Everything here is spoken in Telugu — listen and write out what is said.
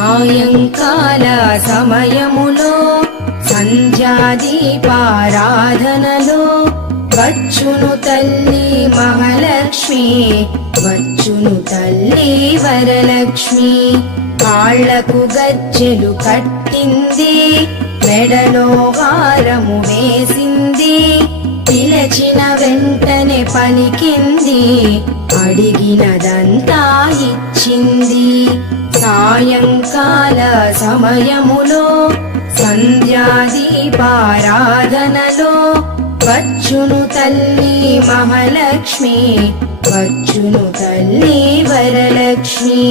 సాయంకాల సమయములో సంధ్యాదీపారాధనలో వచ్చును తల్లి మహాలక్ష్మి, వచ్చును తల్లి వరలక్ష్మి. కాళ్లకు గజ్జెలు కట్టింది, మెడలో హారము వేసింది, పిలచిన వెంటనే పలికింది, అడిగినదంతా ఇచ్చింది. సాయంకాల సమయములో సంధ్యాదీపారాధనలో వచ్చును తల్లి మహాలక్ష్మి, వచ్చును తల్లి వరలక్ష్మి.